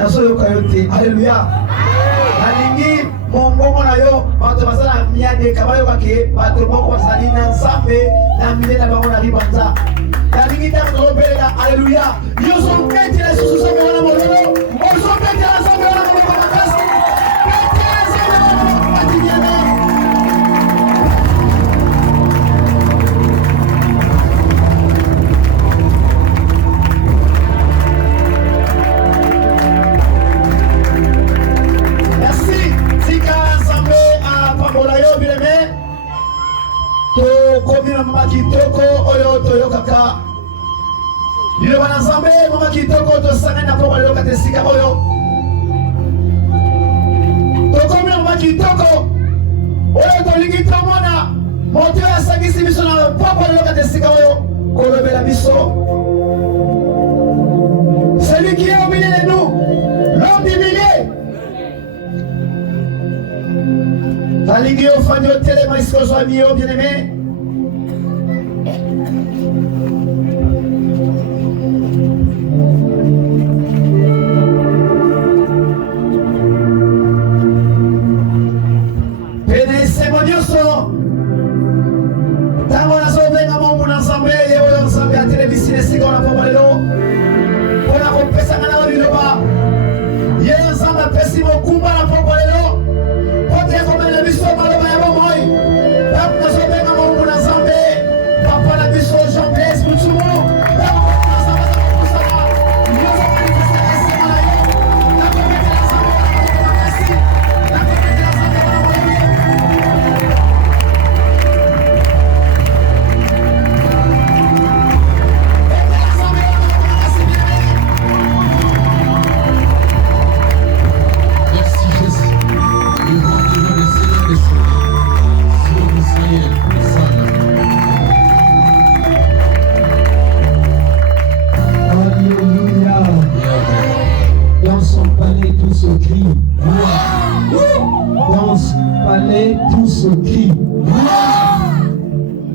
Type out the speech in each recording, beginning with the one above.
nazoyoka yo te. Alléluia. Nalingi mongongo na yo bato bazala miadeka bayoka ke bato moko bazali na nzambe na milela bango na libanza. Nalingi ntango tozobelela Alléluia. Yo ozobetela lisusu nzambe wana mololo, ozobetela nzambe wana mololo makasi. Betela nzambe wana mololo matiniana. Mama kitoko oyo toyokaka liloba na nzambe mama kitoko tosangani na poko liloka tesika oyo tokomi na mama kitoko oyo tolingi tomona moto oyo asangisi biso na poko liloka tesika oyo kolobela biso celui qui est au milieu de nous, l'homme du milieu. Talingi ofandi otelema isiko zwa miyo bien-aimé.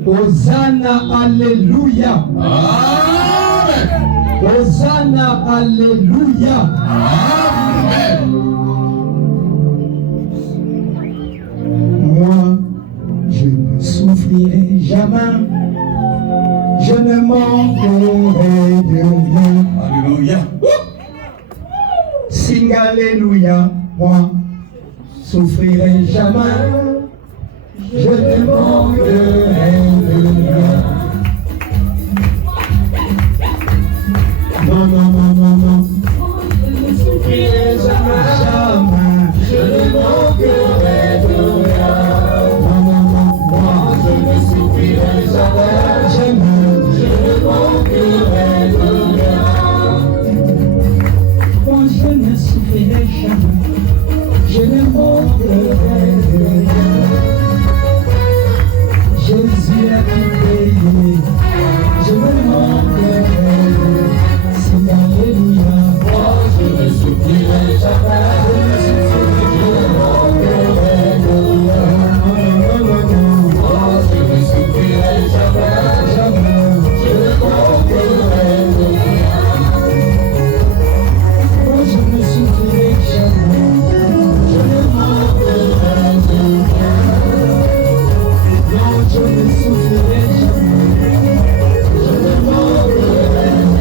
Hosanna, Alléluia. Amen. Hosanna, Alléluia. Amen. Moi, je ne souffrirai jamais. Je ne manquerai de rien. Alléluia. Sing Alléluia. Moi, souffrirai jamais. Je ne manquerai de rien. Non, non, non, non, non. Je ne souffrirai jamais. Jamais. Je ne manquerai de rien. Non, non, non. Moi, je ne souffrirai jamais. Jamais. Je ne manquerai de rien. Moi, je ne souffrirai jamais. Je ne manquerai de rien. Jésus a tout payé, je me manquerai, c'est Alléluia. Moi je ne souffrirai jamais, je ne manquerai de rien. Moi je ne souffrirai jamais, jamais, je ne manquerai de rien. Moi je ne souffrirai jamais, je ne manquerai de rien. Non, je ne souffrirai jamais, je ne manquerai de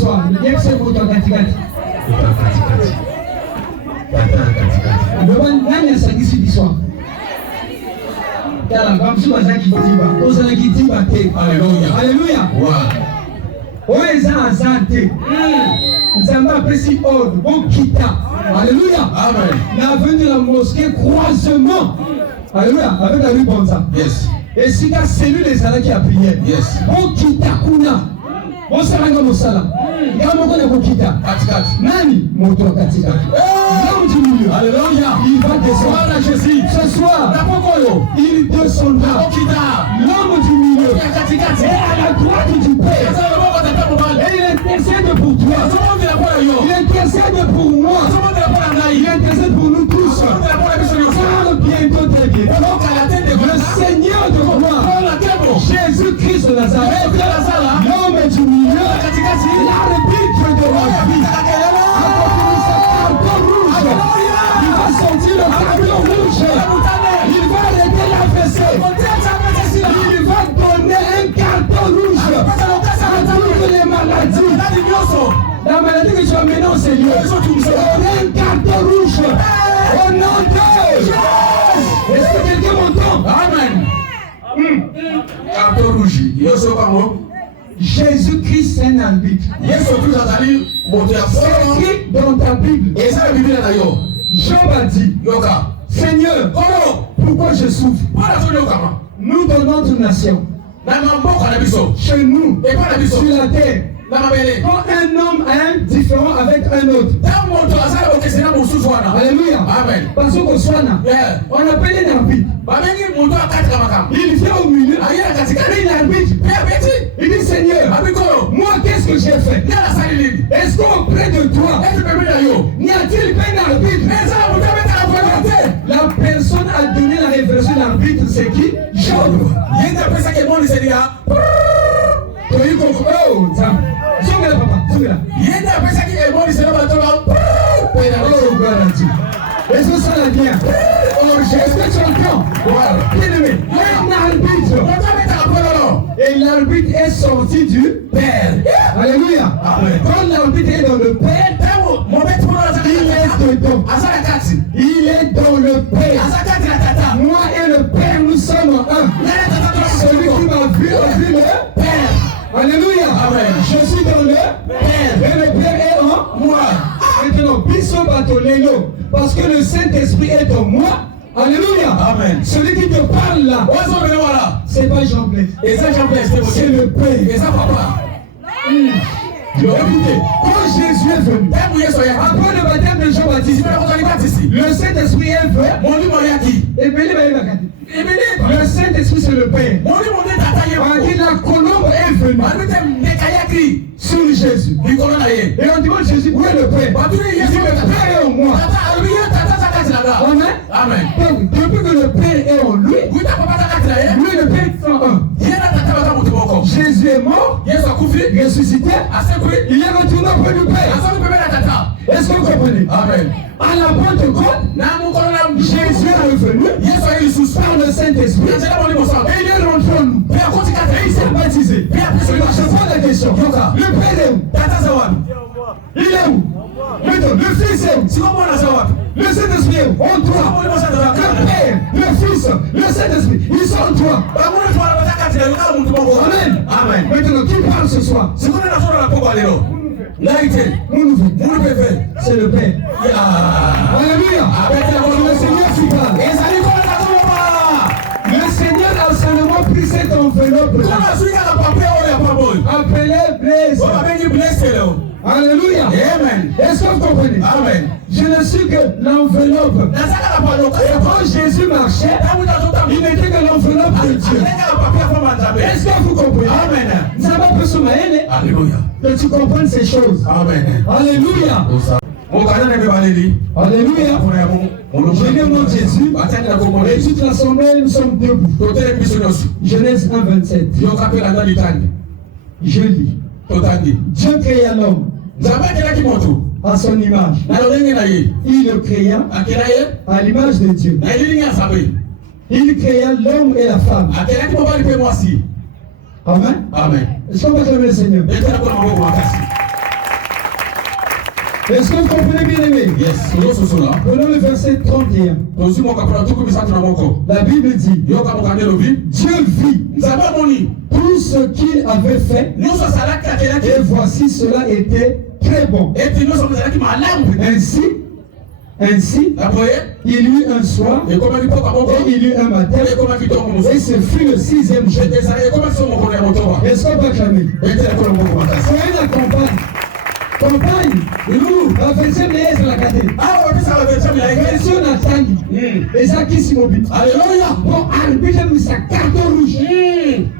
soir. Bien que c'est pour toi, Katikati. Nani asangisi biswa tala bamsu bazaki tiba ozalaki tiba te. Alléluia. Alléluia. Oyo eza azante nzambe apesi ordre bokita. Alléluia. Amen. Na avenue de la mosquée croisement. Alléluia. Avec la rue Bonza. Yes. Et si la cellule ezalaki à prière. Yes. Bokita kuna bosalanga mosala ngamoko na kokita Katikati. nani moto wa katikati. L'homme du milieu. Alléluia. Il va descendre à Jésus. ce soir. Il descendra. L'homme du milieu est à la droite du Père. Et il intercède pour toi. Il intercède pour moi. Il intercède pour nous tous. Car bientôt très bientôt, le Seigneur de gloire, Jésus-Christ de Nazareth, l'homme du milieu, l'arbitre de la vie, accomplit sa carton rouge. Il va sortir le carton rouge. Il va arrêter l'AVC. Il va donner un carton rouge à toutes les maladies. La maladie que tu as maintenant, Seigneur, c'est un carton rouge. Au nom de Dieu. Est-ce que quelqu'un m'entend? Amen. Carton rouge. Jésus-Christ, c'est un arbitre. C'est écrit dans ta Bible. Job a dit, Seigneur, pourquoi je souffre? Nous dans notre nation, chez nous, sur la terre, quand un homme est différent avec un autre. Alléluia. Amen. Parce qu'on soit là, on appelle un arbitre. Il vient au milieu, il arbitre. Il dit Seigneur, moi qu'est-ce que j'ai fait? Est-ce qu'auprès de toi, n'y a-t-il pas un arbitre? La personne a donné la révélation de l'arbitre, c'est qui? Job. Oh, Zongela papa, Zongela. Oh, garantie. Est-ce que ça va bien? Est-ce que tu entends? Bien aimé, un arbitre. Et l'arbitre est sorti du Père. Alléluia. Quand l'arbitre est dans le Père, il est dedans. Il est dans le Père. Moi et le Père, nous sommes un. Celui qui m'a vu a vu le Père. Alléluia. Amen. Je suis dans le Père. Et le Père est en moi. Maintenant, biso batolelo. Parce que le Saint-Esprit est en moi. Alléluia. Amen. Celui qui te parle là, c'est pas Jean-Blaise. C'est le Père. Écoutez, quand Jésus est venu, après le baptême de Jean-Baptiste, le Saint-Esprit est venu. Le Saint-Esprit c'est le Père. On dit la colombe est venue sur Jésus. Et on demande Jésus, où est le Père? Il dit le Père est en moi. Amen. Amen. Donc, depuis que le Père est en lui, lui le Père est en un. Jésus est mort, ressuscité, il est retourné auprès du Père. Est-ce que vous comprenez? Amen. À la Pentecôte, Jésus est revenu par le Saint-Esprit et il est rentré en nous. Et il s'est baptisé. Je pose la question. Le Père est où? Il est où? Le Fils est où? Le Saint-Esprit est où? En toi. Le Père, le Fils, le Saint-Esprit, ils sont en toi. Amen. Amen. Maintenant, qui parle ce soir? C'est le Père. Alléluia. Le Seigneur s'y parle. Le Seigneur a seulement pris cette enveloppe appelée Blaise. Alléluia. Amen. Est-ce que vous comprenez? Amen. Je ne suis que l'enveloppe. Et quand Jésus marchait, il n'était que l'enveloppe de Dieu. Est-ce que vous comprenez? Amen. Alléluia. Que tu comprennes ces choses. Amen. Alléluia. Alléluia. Je dis mon Jésus. Et toute l'assemblée, nous sommes debout. Genèse 1:27. Je lis. Dieu créa l'homme à son image. Il le créa à l'image de Dieu. Il créa l'homme et la femme. Amen. Amen. Est-ce qu'on peut acclamer le Seigneur? Est-ce que vous comprenez, bien aimé? Yes. Nous sommes là. Prenons le verset 31. La Bible dit, Dieu vit tout ce qu'il avait fait, et voici cela était très bon. Ainsi, il y eut un soir, et il y eut un matin, et ce fut le 6e jour. Est-ce qu'on peut acclamer? Soyez la campagne. Campagne, la version meilleure c'est la catégorie. La version Natangi, et ça qui s'y mobile. Alléluia. Bon, arbitre, mais sa carton rouge.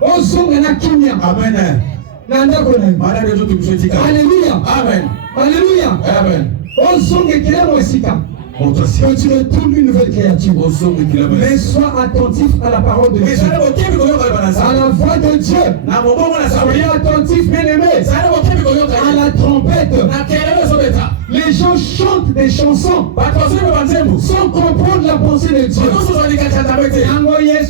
Au son, il y a Kimia. Amen. Alléluia. Amen. Alléluia. Amen. Au son, il y a Moïsika. Que tu retournes une nouvelle créature. Mais sois attentif à la parole de Dieu. À la voix de Dieu. Soyez attentif, bien aimé. À la trompette. Les gens chantent des chansons sans comprendre la pensée de Dieu. Vous voyez,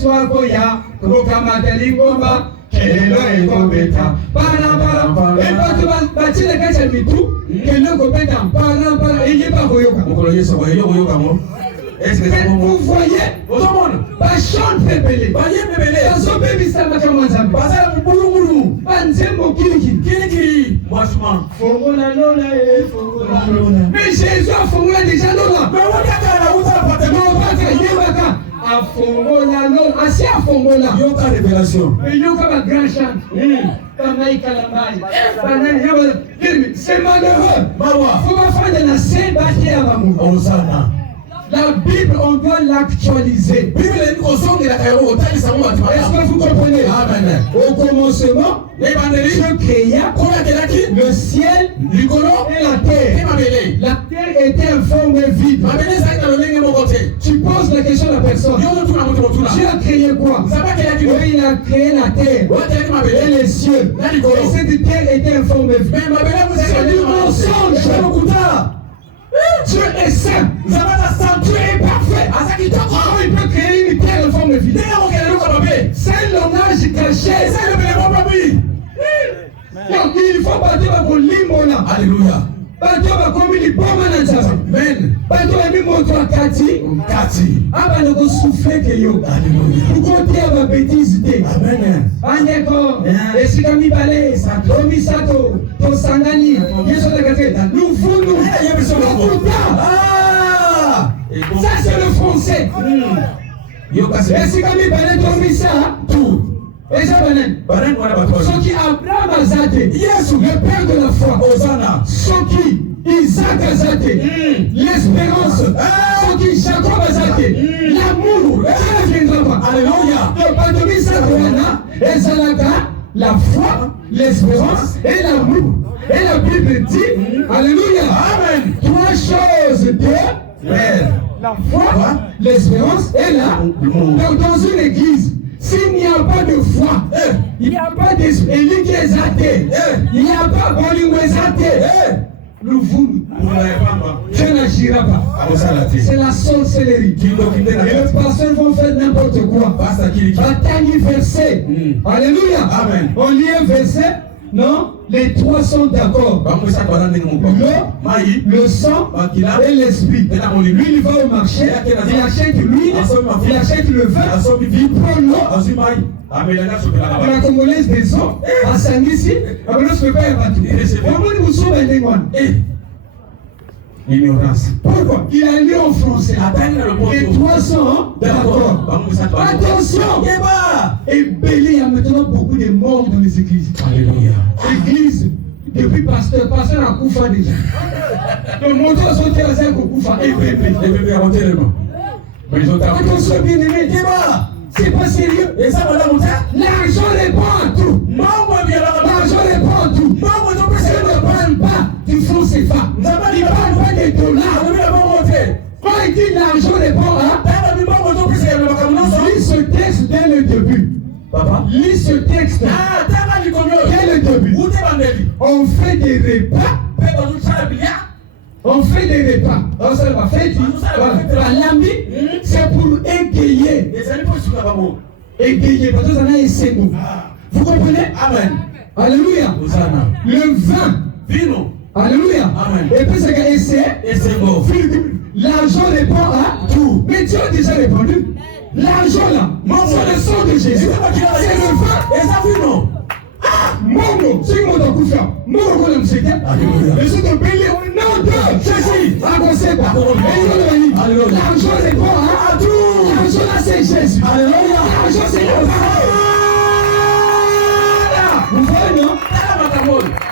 pas chante bébé, pas so bébé ça m'a commencé à pas nzembo kili fongola lola mais Jésus a fongola déjà lola a fongola lola asi a fongola yoka révélation mais yoka ba grand chant c'est malheureux faut pas faire de la scène bâtie à l'amour. La Bible, on doit l'actualiser. Est-ce que vous comprenez? Amen. Au commencement, Dieu créa le ciel et la terre. La terre était en forme vide. Tu poses la question à la personne. Dieu a créé quoi? Oui, il a créé la terre et les cieux. Et cette terre était en forme vide. C'est du mensonge. Dieu est saint. Dieu est parfait. Comment il peut créer une terre en forme de vie? C'est un langage caché. Donc il faut battre pour l'imona. Alléluia. Battre comme il est bon manager. Amen. Battre même montre Kati. Ah ben nous souffler que yo. Alléluia. Pour côté à ma bêtise. Amen. Andeko. Et si comme il balait, Tomi Sato, Tosangani, Yeso de Kati. Nous voulons. Ça c'est le français. Et si comme il balait, Tomi Sato, tout. Et ça, ce qui Abraham a zaté, le père de la foi, ce qui Isaac a zaté, l'espérance, ce qui Jacob a zaté, l'amour, ça ne viendra pas. Alléluia. Le Padomi Sakoana, et Zalaka, la foi, l'espérance et l'amour. Et la Bible dit, Alléluia. Amen. Trois choses de la foi, l'espérance et l'amour. Donc dans une église, s'il n'y a pas de foi, il n'y a pas d'esprit qui est athée, il n'y a pas de athée, Dieu n'agira pas. C'est la sorcellerie. Et les pasteurs vont faire n'importe quoi. Bataille verset. Alléluia. Amen. On lit un verset. Non, les trois sont d'accord. Le sang et l'esprit. Lui, il va au marché, il achète l'huile, il achète le vin, il prend l'eau. La Congolaise des eaux, à Sangissi, après le secret est battu. Ignorance. Pourquoi? Il a lu en français. Les trois sont d'accord. Attention! Et Béli, il y a maintenant beaucoup de morts dans les églises. Alléluia. Église, depuis pasteur a Koufa déjà. Le moto a sauté à Zé Koufa. Et bébé a monté le nom. Attention, bien aimé. C'est pas sérieux. Et ça, madame, l'argent répond à tout. L'argent répond à tout. Si on ne parle pas du franc CFA, il ne parle pas des dollars. Quand il dit l'argent répond à, lis ce texte dès le début. Papa, lis ce texte dès le début. On fait des repas. On fait des repas. On se va faire l'ami, c'est pour égayer. Égayer, parce que ça n'a pas. Vous comprenez? Amen. Alléluia. Le vin Alléluia. Amen. Et puis c'est que c'est Et c'est bon. l'argent répond à tout. Mais Dieu a déjà répondu. L'argent là, c'est le sang de Jésus. C'est le vin. Et ça fait non. Mongo, c'est comment on couche. Mongo comme c'était. Alléluia. Mais c'est de payer au nom de Jésus. À quoi c'est pas? Alléluia. L'argent répond à tout. L'argent là c'est Jésus. Alléluia. L'argent c'est la parole. Vous voyez non?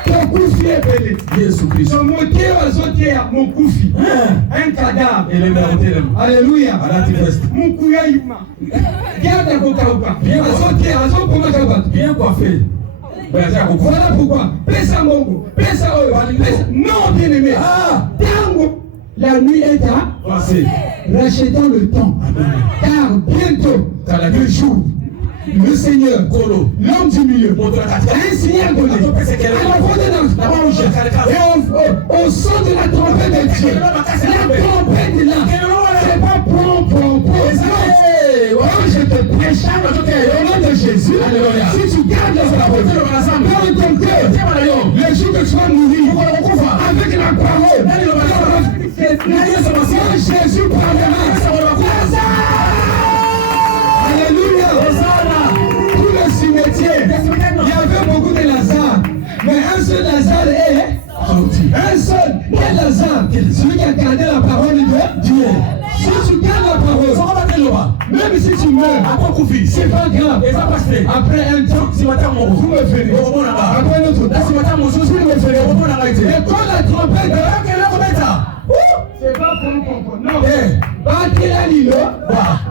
Ton koufi est belé. Jésus-Christ. Son moteur a sauté à mon koufi. Un cadavre. Et les mères Alléluia. Alatifest. Mon kouya yuma. Garde à Kokauka. Bien sauté à son pour ma bien coiffé. Voilà pourquoi. Pesa Mongo. Pesa Oyo. Non, bien aimé. Tango. La nuit est à Passé. rachetons le temps. Car bientôt, le jour. Le Seigneur, l'homme du milieu, a un signal donné. À la voix de l'ange et au son de la trompette de Dieu. La trompette là, c'est pas pom. Quand je te prêche au nom de Jésus, si tu gardes la parole dans ton cœur, le jour que tu vas mourir avec la parole, quand Jésus parlera, alléluia. Tout le cimetière, il y avait beaucoup de Lazare. Mais un seul Lazare est un seul. Quel Lazare? Celui qui a gardé la parole de Dieu. Si tu gardes la parole, même si tu meurs, c'est pas grave. Après un temps, vous me verrez. Après un autre temps, vous me verrez. Et quand la trompette, c'est pas pour non.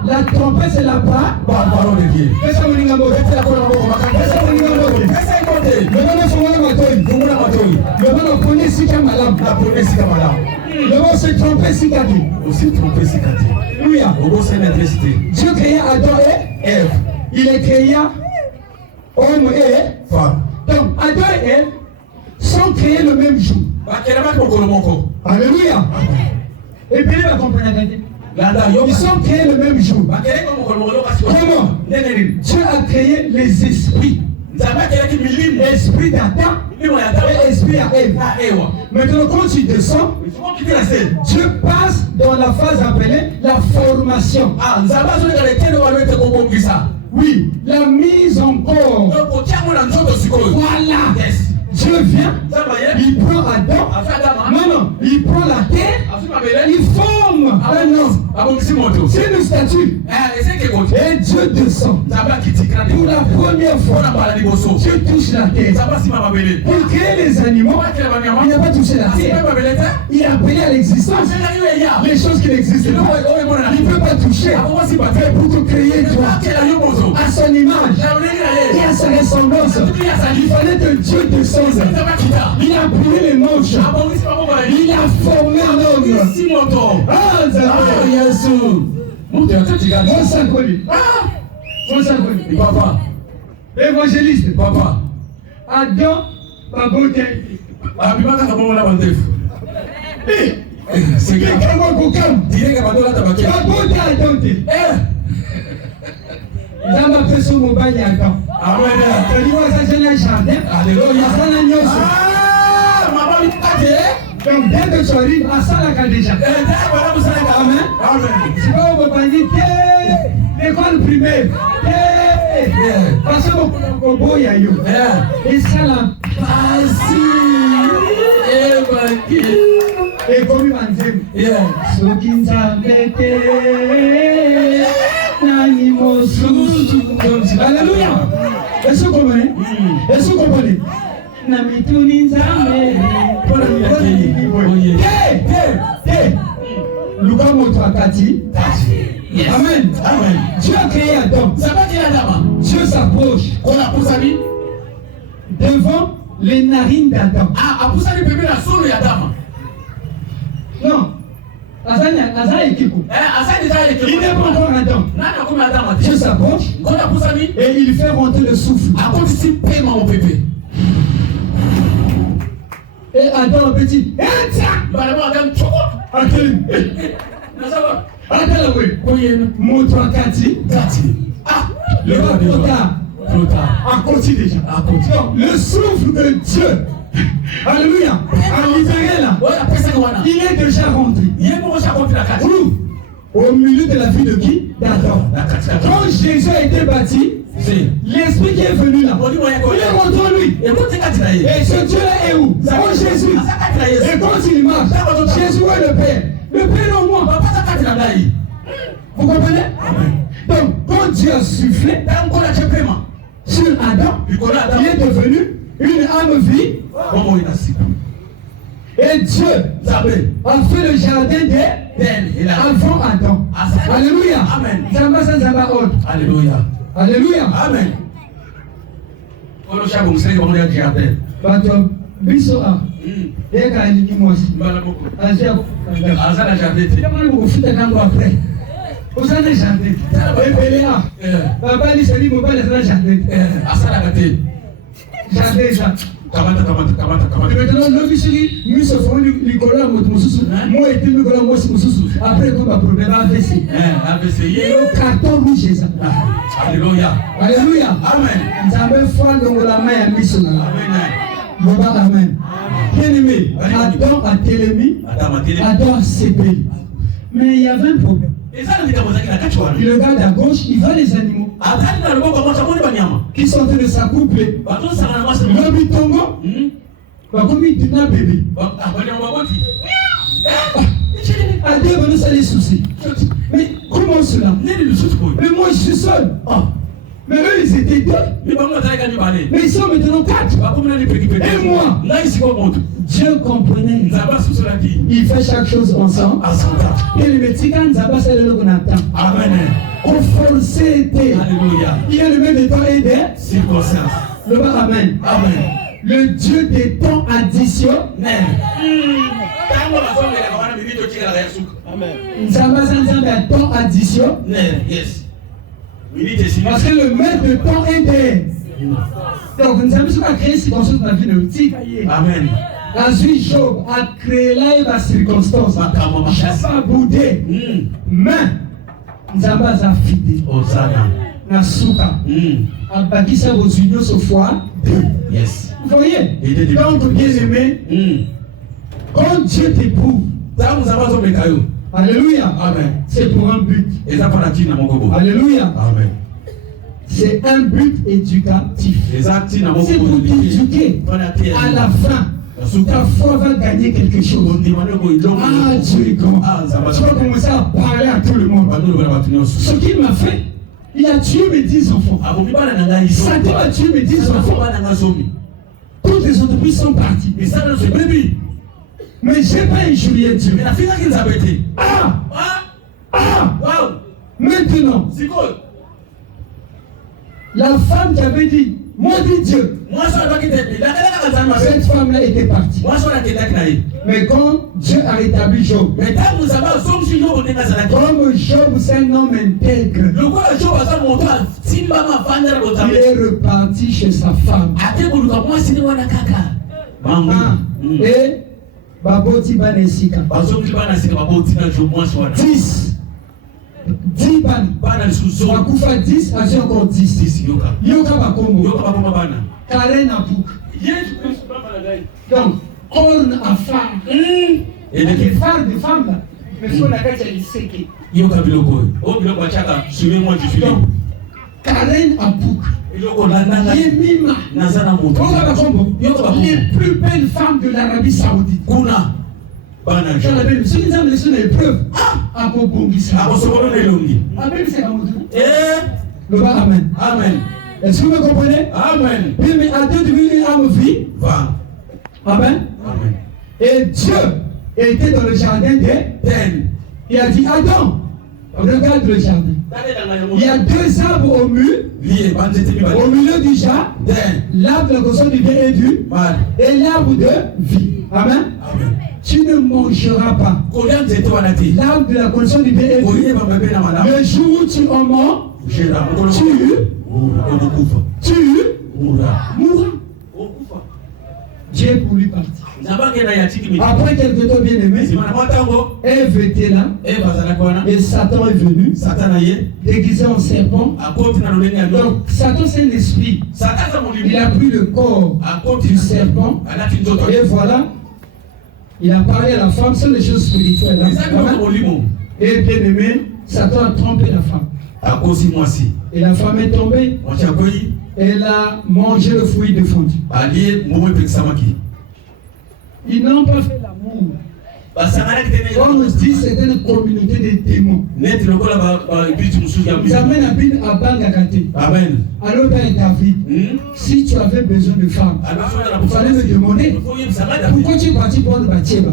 La trompette c'est la parole de Dieu. Dieu créa Adam et Ève. Il est créa homme et femme. Donc Adam et Ève sont créés le même jour. Alléluia. Et puis il va comprendre. Ils sont créés le même jour. Comment? Dieu a créé les esprits. Esprit d'Adam et esprit à Ève. Maintenant, quand tu descends, Dieu passe dans la phase appelée la formation. Oui, la mise en corps. Voilà. Dieu vient, il prend Adam, non, il prend la terre, il forme un homme. C'est une statue. Et Dieu descend. Pour la première fois, Dieu touche la terre. Pour créer les animaux, il n'a pas touché la terre. Il a appelé à l'existence les choses qui n'existent pas. Il ne peut pas toucher. Pour te créer toi, à son image et à sa ressemblance, il fallait que Dieu descende. Il a plié les manches. Il a formé un homme. Papa. Évangéliste. Papa. Adam, Babote. C'est Ils ont appelé sur mon bail il y a un temps. Amen. Donc dès que tu arrives à Salaka déjà. Amen. Tu vas au Bobani, l'école primaire. Parce que au Boyayo. Et Salam. Et comme il m'a dit, Sokinza Bete. Alléluia. Est-ce que vous comprenez? Est-ce que vous comprenez? Amen. Dieu a créé Adam. Dieu s'approche devant les narines d'Adam. Non. Il n'est pas encore Adam. Dieu s'approche et il fait rentrer le souffle. Et Adam petit. Le souffle de Dieu Alléluia. En libéré là. Il est déjà rentré. Où? Au milieu de la vie de qui? D'Adam. Quand Jésus a été bâti, l'esprit qui est venu là, il est rentré en lui. Et ce Dieu-là est où? Oh Jésus. Et quand il marche, Jésus est le Père. Le Père est en moi. Vous comprenez? Donc, quand Dieu a soufflé sur Adam, il est devenu une âme vie. Et Dieu a fait le jardin avant Adam. Alléluia. Amen. Alléluia. Alléluia. Amen. Biso a eka alingi mwasi azia azala jardin kama kufuta kango après osana jardin ebele a baba ni seli mobile azala jardin asala kate jardin ça kamata maintenant le bisiri miso fo likolo ya moto mosusu mo ete likolo ya mwasi mosusu après ko ba problème AVC AVC carton rouge ça. Alléluia. Alléluia. Amen. Nzambe fwa la main ya miso na Amen. Boba amen. Bien aimé, Adam a télémi, Adam a sépélé. Mais il y avait un problème. Il regarde à gauche, il voit les animaux qui sont en train de s'accoupler. Le bitongo, comme il dit un bébé. Adieu, nous ça les soucis. Mais comment cela? Mais moi je suis seul. Mais eux ils étaient deux. Mais ils sont maintenant quatre. Et moi, Dieu comprenait. Il fait chaque chose ensemble. Et le métier quand Zaba c'est le qu'on attend. Amen. Conforcé. Alléluia. Il est le même des temps et des circonstances. Le bas amen. Amen. Le Dieu des temps additionnels. Zaba c'est un temps additionnel. Yes. Parce que le maître de temps est des. Donc nous avons pas créé circonstance dans la vie de l'outil. Amen. Ensuite, Job a créé là la circonstance. J'ai pas boudé. Mais nous avons pas fidèle. Osana. Nasuka. A bâti ça vos unions ce fois. Yes. Vous voyez? Donc, bien aimé, quand Dieu t'éprouve, alléluia. Amen. C'est pour un but. Alléluia. Amen. C'est un but éducatif. C'est pour t'éduquer. À la fin, ta foi va gagner quelque chose. Ah, Dieu est grand. Tu vas commencer à parler à tout le monde. Ce qu'il m'a fait, il a tué mes 10 enfants. Satan a tué mes 10 enfants. Toutes les entreprises sont parties. Mais je n'ai pas injurié Dieu. Maintenant, la femme qui avait dit, maudit Dieu, cette femme-là était partie. Mais quand Dieu a rétabli Job, comme Job c'est un homme intègre, il est reparti chez sa femme. Et Baboti Banesika 10 ban. Wakufa 10, azi encore 10. Yoka Bakombo. Karen Apouk. Donc, corne à femme. Et les phares de femmes là. Mais il faut la carte à l'isseke. Yoka Biloko. Oh, Biloko Chaka, suivez-moi, je suis là. Karen Apouk. Yemima. Nazana Moto. Les plus belles femmes de l'Arabie Saoudite. Kuna. Bana. Ceux qui ont laissé l'épreuve. Ah, pour Bongisa. Ah, pour ce moment, les longues. Amen, c'est comme ça. Le bas, amen. Amen. Est-ce que vous me comprenez? Amen. Oui, mais à Dieu devenu une âme vie. Va. Amen. Amen. Et Dieu était dans le jardin d'Éden. Il a dit, Adam, regarde le jardin. Il y a 2 arbres au milieu du jardin. L'arbre de la connaissance du bien et du mal. Et l'arbre de vie. Amen. Amen. Tu ne mangeras pas l'arbre de la connaissance du bien et du mal. Le jour où tu en manges, tu mourras. Dieu pour lui partir. Après Après quelque temps, bien aimé, Ève était là et Satan est venu, déguisé en serpent. Donc Satan c'est un esprit. Il a pris le corps du serpent et voilà, il a parlé à la femme sur les choses spirituelles. Et bien aimé, Satan a trompé la femme. Et la femme est tombée. Elle a mangé le fruit défendu. Ils n'ont pas fait l'amour. On nous dit que c'est une communauté de démons. Ils amènent à Bangakate. Alors, Père David, si tu avais besoin de femmes, il fallait me demander pourquoi tu es parti pour le Batieba.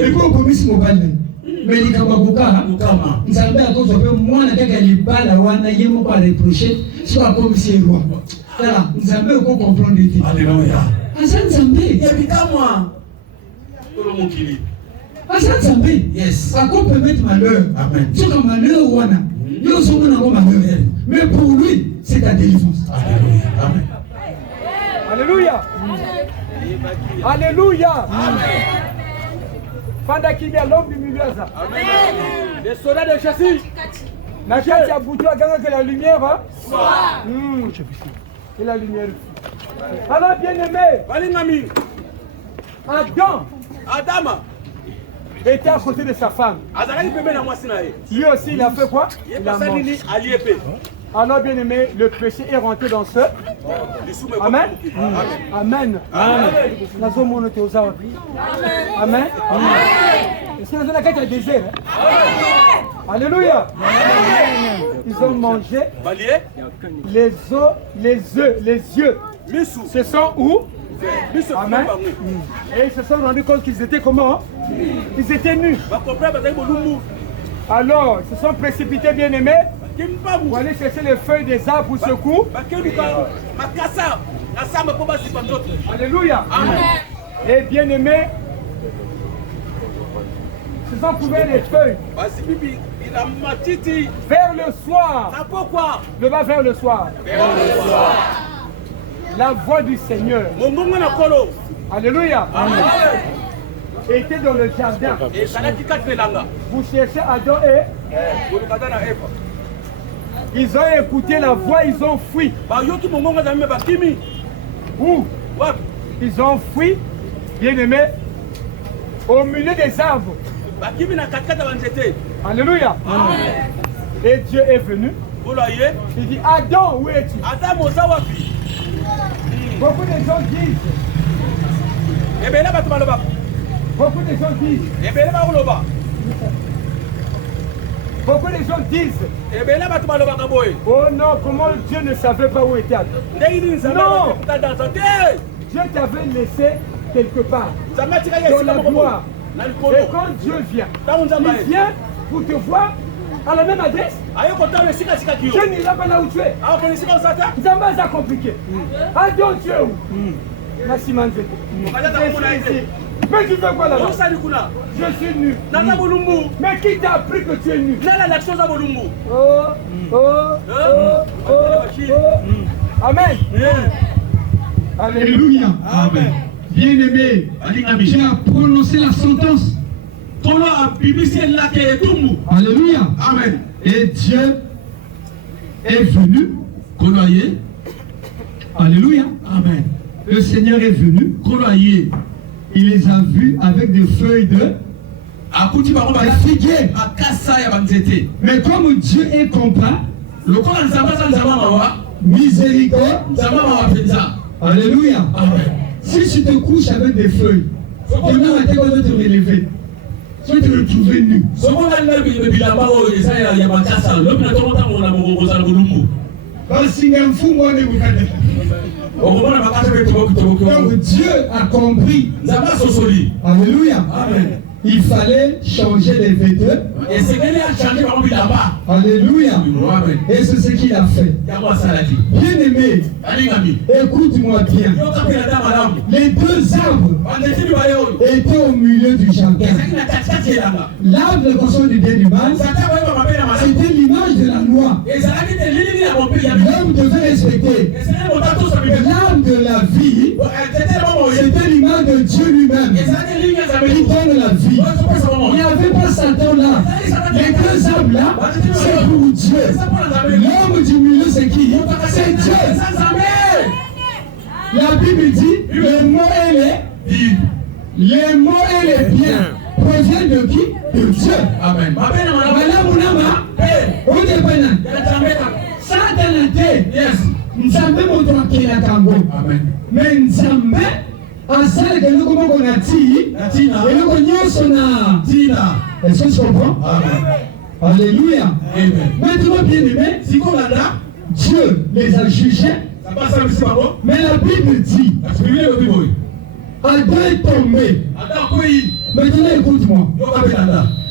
Et pour le commis mobile. Mais les Kamabuka, nous avons à cause de moi, on a gagné les balles à Wana, il y a mon pas reproché, sur la commission roi. Voilà, nous avons comprendre l'été. Alléluia. Hassan Zambé. Hassan Zambé. Yes. À quoi peut mettre malheur? Amen. Sur un malheur, Wana. Nous sommes dans un malheur. Mais pour lui, c'est ta délivrance. Alléluia. Amen. Alléluia. Alléluia. Fanda Kimia, l'homme du milieu. Amen. Les soldats de châssis. La châssis a bouté à gagner que la lumière va. Et la lumière. Alors bien aimé, Adam était à côté de sa femme. Lui aussi il a fait quoi? Il a mangé. Alors bien aimé, le péché est rentré dans ce. Amen. Amen. Amen. Amen. Est-ce que nous avons la carte à désert? Alléluia. Ils ont mangé les yeux. Ce sont où? Amen. Et ils se sont rendus compte qu'ils étaient comment? Ils étaient nus. Alors, ils se sont précipités, bien aimés, pour aller chercher les feuilles des arbres pour secouer. Alléluia. Et bien aimés, ils se sont couverts les feuilles. Vers le soir. Le bas vers le soir. La voix du Seigneur. Alléluia. Amen. Était dans le jardin. Vous cherchez Adam et ils ont écouté la voix, ils ont fui. Où? Ils ont fui, bien aimé, au milieu des arbres. Alléluia. Amen. Et Dieu est venu. Il dit, Adam, où es-tu? Beaucoup de gens disent. Beaucoup de gens disent. Beaucoup de gens disent. Oh non, comment Dieu ne savait pas où était Adam? Non. Dieu t'avait laissé quelque part. Dans la gloire. Et quand Dieu vient, il vient pour te voir à la même adresse. Dieu n'ira pas là où tu es. Zamba a compliqué. Adam, tu es où? Merci Manzé. Mais tu fais quoi là-bas? Je suis nu. Mais qui t'a appris que tu es nu? Amen. Alléluia. Amen. Bien-aimé, j'ai à prononcer la sentence. Alléluia. Amen. Et Dieu est venu. Alléluia. Amen. Le Seigneur est venu. Il les a vus avec des feuilles de figuier. Mais comme Dieu est compas, miséricorde, alléluia. Amen. Si tu te couches avec des feuilles, demain matin quand tu te relever, tu vas te retrouver nu. Donc Dieu a compris. Alléluia. Amen. il fallait changer les vêtements. Et c'est qu'il a changé par exemple là-bas. Alléluia. Amen. Et c'est ce qu'il a fait. Bien aimé, écoute-moi bien. Les deux arbres étaient au milieu du jardin. L'arbre de conscience du bien et du mal, c'était l'image de la loi. L'homme devait respecter. L'arbre de la vie, c'était l'image de Dieu lui-même. Il donne la vie. Il n'y avait pas Satan là. Les deux arbres là, c'est pour Dieu. L'homme du milieu, c'est qui? C'est Dieu. La Bible dit, les mots et les biens proviennent de qui? De Dieu. Amen. Nzambe moto akela kango. Mais Nzambe asala keloko moko na ti eloko nyonso na tina. Est-ce que tu comprends? Alléluia. Maintenant bien aimé, Dieu les a jugés. Mais la Bible dit Adam est tombé. Maintenant écoute-moi.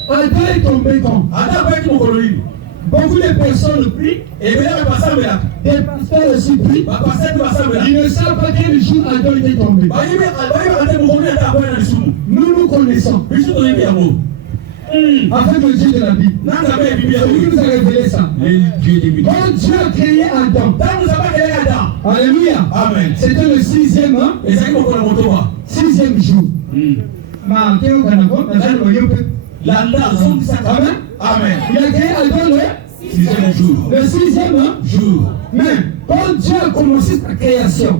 Adam est tombé quand? Beaucoup de personnes prient, des pasteurs aussi prient, ils ne savent pas quel jour Adam était tombé. Nous connaissons. Afin de Dieu de la Bible. C'est lui qui nous a révélé ça. Quand Dieu a créé Adam. Alléluia. C'était le 6e jour. Amen. Il a créé Adam le 6e jour. Mais quand Dieu a commencé sa création,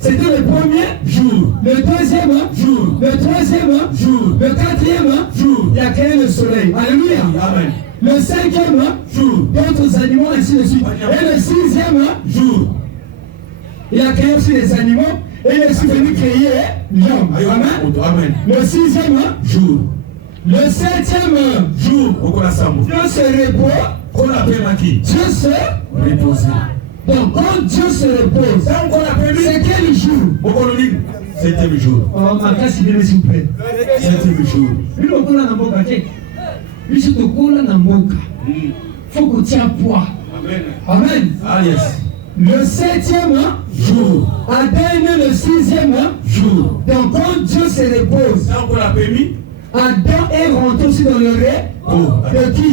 c'était le premier jour, le deuxième jour, le troisième jour, le quatrième jour, il a créé le soleil. Alléluia. Amen. Le 5e jour, d'autres animaux, ainsi de suite. Et le 6e jour, il a créé aussi les animaux et il est aussi venu créer l'homme. Amen. Le 6e jour. Le 7e jour, Dieu se repose. Dieu se repose. Donc quand Dieu se repose, c'est quel jour? 7e jour. Oh, ma casse, s'il vous plaît. 7e jour. Il faut que tu aies poids. Amen. Ah yes. Le 7e jour. Adam est né le 6e jour. Donc quand Dieu se repose, Adam est rentré aussi dans le repos de qui?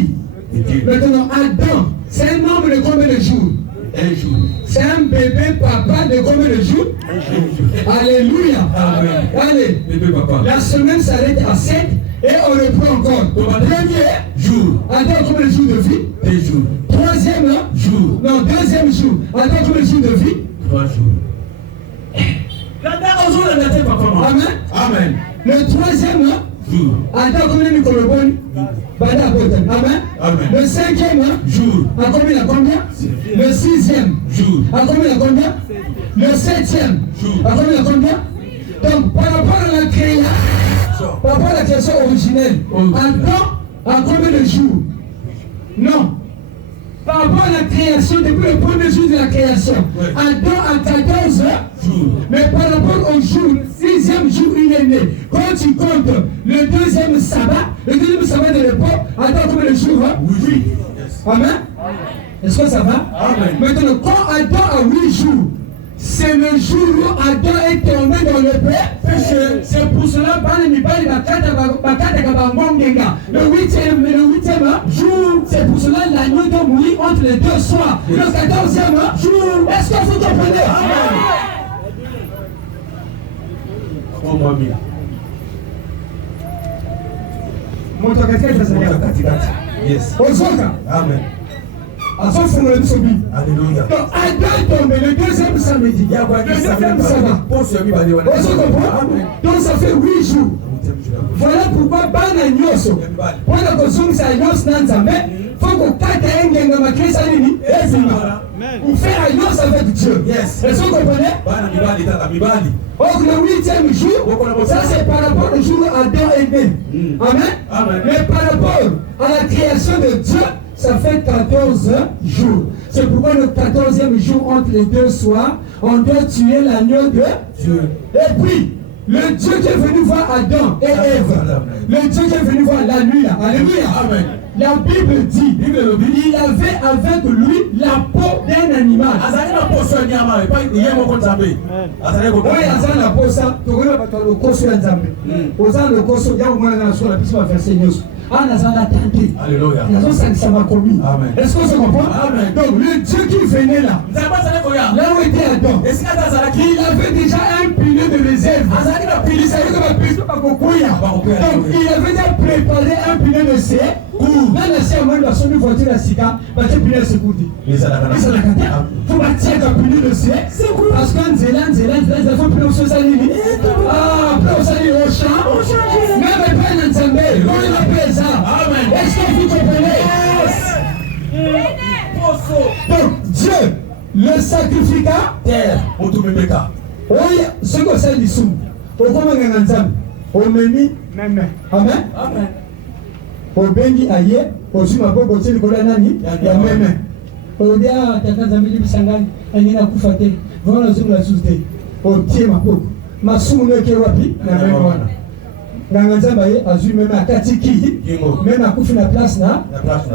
Maintenant, Adam, c'est un membre de combien de jours? Un jour. C'est un bébé papa de combien de jours? Alléluia. Amen. Allez, Bébé papa. la semaine s'arrête à 7 et on reprend encore. Premier jour. Adam, combien de jours de vie? 2 jours. Troisième jour. Non, deuxième jour. Adam, combien de jours de vie? 3 jours. Amen. Amen. Le troisième jour. Adam, combien de coloboni? Amen. Amen. Le 5e jour. À combien? Le 6e jour. À combien? Le 7e jour. À combien? Donc, par rapport à la création originelle, Adam a combien de jours? Non. Par rapport à la création, depuis le premier jour de la création, Adam a 14 jours. Mais par rapport au jour, le 6e jour, il est né. Quand tu comptes le deuxième sabbat de repos, Adam a combien de jours? 8. Amen. Est-ce que ça va? Amen. Maintenant, quand Adam a 8 jours, c'est le jour où Adam est tombé dans le péché. C'est pour cela le 8e jour, c'est pour cela l'agneau doit mourir entre les deux soirs. Le 14e jour, est-ce que vous comprenez? Yes. Amen. Alléluia. Donc Adam est tombé le deuxième samedi. Le deuxième sabbat. Donc ça fait 8 jours. Voilà pourquoi bana nyoso wana kozungisa nyos na Nzambe faut kokata engenge makrisa nini ezima faire alliance avec Dieu. Yes. Est-ce que vous comprenez? Donc le 8e jour, ça c'est par rapport au jour où Adam est né. Amen. Amen. Mais par rapport à la création de Dieu, ça fait 14 jours. C'est pourquoi le 14e jour entre les deux soirs, on doit tuer l'agneau de Dieu. Et puis, Le Dieu qui est venu voir Adam et Ève, le Dieu qui est venu voir la nuit, là. Alléluia. Amen. La Bible dit, il avait avec lui la peau d'un animal. Oui, Azan la peau ça, tu vois, le koso ya Nzambe. Ozan le koso, ya umwana na sura, puis va verser news. Ah, Nazan la tente. Alléluia. Nazan ça m'a commis. Amen. Est-ce qu'on se comprend? Amen. Donc, le Dieu qui venait là, là où était Adam, il avait déjà un pilier de réserve. Il savait que ma puce pas beaucoup. Donc, il avait déjà préparé un pilier de C. Là, la C, moi, il va sonner voiture à Sika, parce que le pilier de sécurité. Il faut bâtir un pilier de C. Parce qu'en Zéland, il faut plus au Sosali. Ah, plus au Sosali au champ. Même pas dans Nzambe. On est appelé ça. Est-ce que vous comprenez? Donc, Dieu, le sacrificateur, oui, ce que c'est l'issue. Au comment on a ensemble, au menu, même. Amen. Au bengi aye, au suma bobo teli kola nani, ya même. Au dia tata zamili bisangani, engina kufate, voilà sur la société. Au tie ma bobo, ma sumu ne ke wapi, na même wana. Nganganzamba ye azui même à katiki, même à kufi na place na,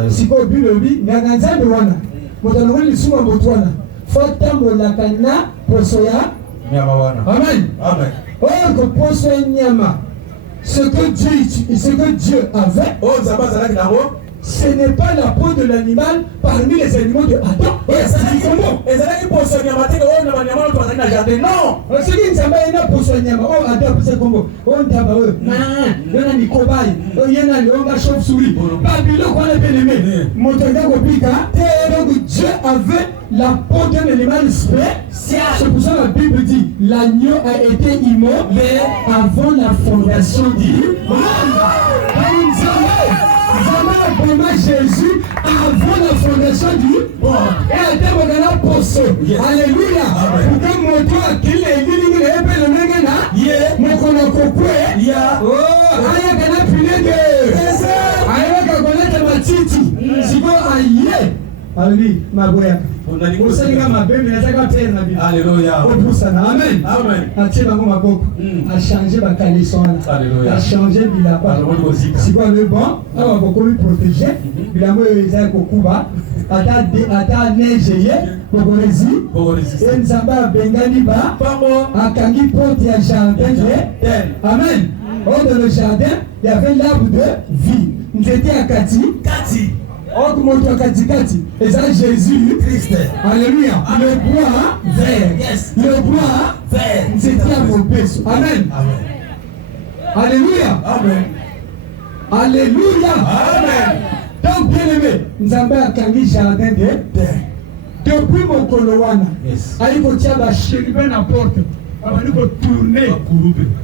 siko bilobi, nganganzamba wana. Motano li suma motwana. Fata molakana posoya. Amen. Amen. Or que posoya nyama. Ce que Dieu avait, ce n'est pas la peau de l'animal parmi les animaux de Adam. C'est comment? Non. Ce qui nous a dit posoya nyama. Oh Adam c'est comment? On taba eux. Non. On a ni cobaye. On y a ni on a chauve-souris. Babylone qu'on a bien aimé. Motonga kopika. Donc Dieu avait la peau d'un animal spécial. C'est pour ça que la Bible dit l'agneau a été immolé avant la fondation du monde. Jésus avant la fondation du monde. Et à terme, on a posé. Alléluia. Pourquoi mon Dieu a qu'il est dit le même mon konakokwe. Oh, aya kana pilege. Aya kana connaître ma titi. Sibo aye. Alléluia. Ma boya. Alléluia. Amen. Amen. A changé ma caleçon. A changé bilaba. Si quoi le bon, on va beaucoup lui protéger. Bilamo est Kokuba. Ata neige pour résister. Et Nzamba Bengani ba. A Kangi porte ya jardin. Amen. Dans le jardin, il y avait l'arbre de vie. Nous étions à Kati. Or, mon Kati, et ça Jésus Christ. Alléluia. Le bois vert. Yes. Le bois vert. C'était à vos péchés. Amen. Alléluia. Amen. Alléluia. Amen. Donc, bien aimé, nous avons un jardin de terre. Depuis mon colowana, il faut tirer la chérubin à la porte. Il faut tourner.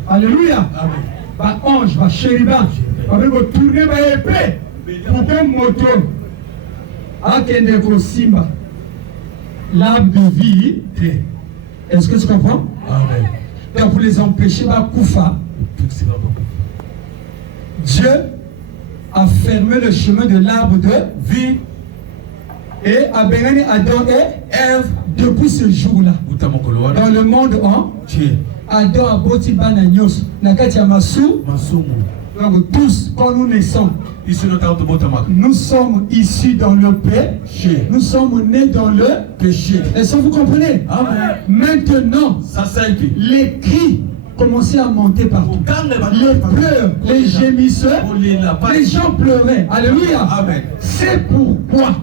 Alléluia. Amen. Ange, chérubin. Il faut tourner ma épée. Pour que moto Akende Simba, l'arbre de vie. Est-ce que tu comprends? Amen. Donc pour les empêcher, Koufa, Dieu a fermé le chemin de l'arbre de vie et a béni Adam et Ève depuis ce jour-là. Dans le monde entier, Adam a bâti bananios, Nakati Amasu. Donc tous, quand nous naissons, nous sommes issus dans le péché. Nous sommes nés dans le péché. Est-ce que vous comprenez? Amen. Maintenant, les cris commençaient à monter partout. Les pleurs, les gémisseurs, les gens pleuraient. Alléluia. Amen. C'est pourquoi.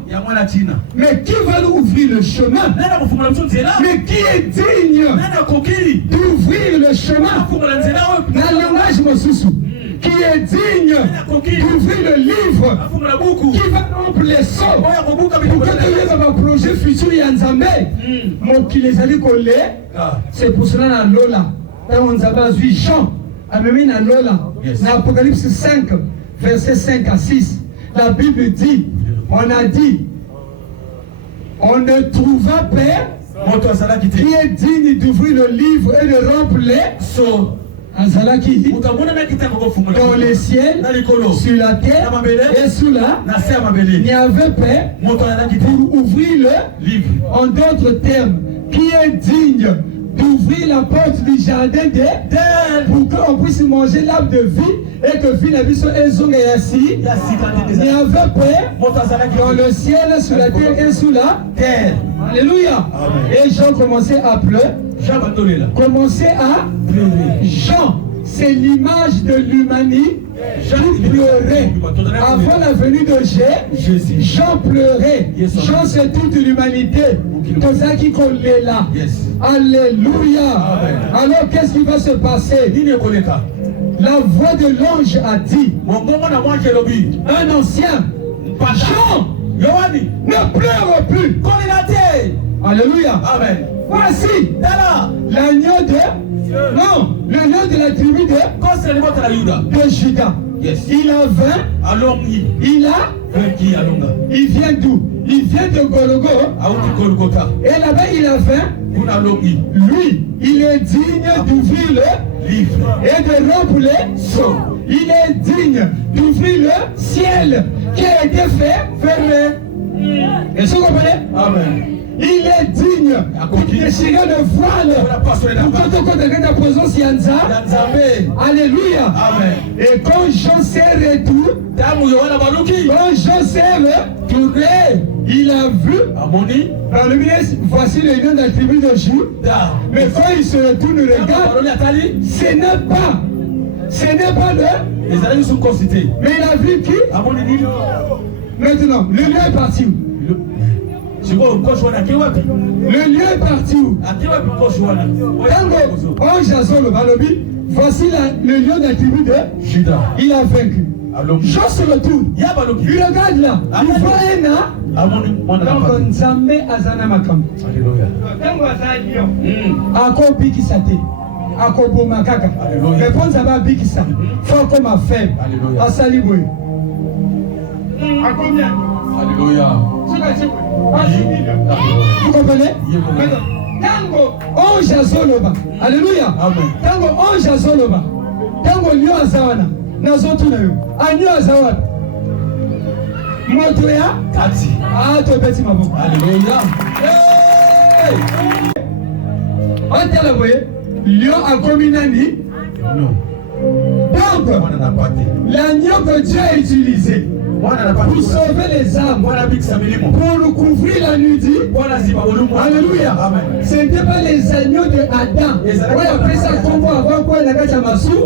Mais qui va nous ouvrir le chemin? Mais qui est digne d'ouvrir le chemin? Dans le langage Mosusu. Qui est digne d'ouvrir le livre, qui va rompre les sons pour que tu aies un projet futur Yanzambe. Mon qui les a dit collés, c'est pour cela dans Lola. Dans on a vu Jean, a même dans Lola, dans Apocalypse 5, verset 5 à 6. La Bible dit, on a dit, on ne trouva pas qui est digne d'ouvrir le livre et de rompre les sons. Dans les ciels, sur la terre et sous la, il n'y avait pas pour ouvrir le livre. En d'autres termes, qui est digne d'ouvrir la porte du jardin d'Éden pour qu'on puisse manger l'arbre de vie et que vie la vie soit ainsi. Il y avait paix dans le ciel, sur la terre et sous la terre. Alléluia. Et Jean commençait à pleurer. Commençait à pleurer. Jean, c'est l'image de l'humanité. Jean pleurait. Avant la venue de Jésus, Jean pleurait. Jean, c'est toute l'humanité. Tout ça qui collait là. Alléluia. Alors, qu'est-ce qui va se passer? La voix de l'ange a dit, un ancien, Jean, ne pleure plus. Alléluia. Voici l'agneau de la tribu de Juda. Il a 20. Il vient d'où? Il vient de Golgotha. Et là-bas il a 20. Lui, il est digne d'ouvrir le livre et de rompre les sceaux. Il est digne d'ouvrir le ciel qui a été fermé. Est-ce que vous comprenez? Amen. Il est digne de déchirer le voile pour quand on la présence Yanza. Alléluia. Amen. Et quand Jean s'est retourné, il a vu dans le milieu, voici le nom de la tribu de Juda. Mais quand il se retourne, regarde, ce n'est pas le. Mais il a vu qui? Maintenant, le lieu est parti où? Le lieu est parti où? Voici le lieu de la tribu de Juda. Il a vaincu. Jean se retourne. Il regarde là. Il voit un donc Nzambe azana makambo. Alléluia. Tango azali ako bikisa te. Ako boma kaka. Mais pour Nzamba bikisa. Faut comme a faible. Asali boy. À combien? Alléluia. Vous comprenez? Tango onja zoloba. Alléluia. Tango onja zoloba. Tango lio azawana. Nazotu na yo. Anyo azawana. Moto ya kati. Ah, to beti maboko. Alléluia. Ante la voye. Lio a commis nani? Non. Donc, l'agneau que Dieu a utilisé pour sauver les âmes, pour nous couvrir la nudité. Alléluia. Ce n'était pas les agneaux de Adam. On appelait ça comme avant quoi la gacha massou.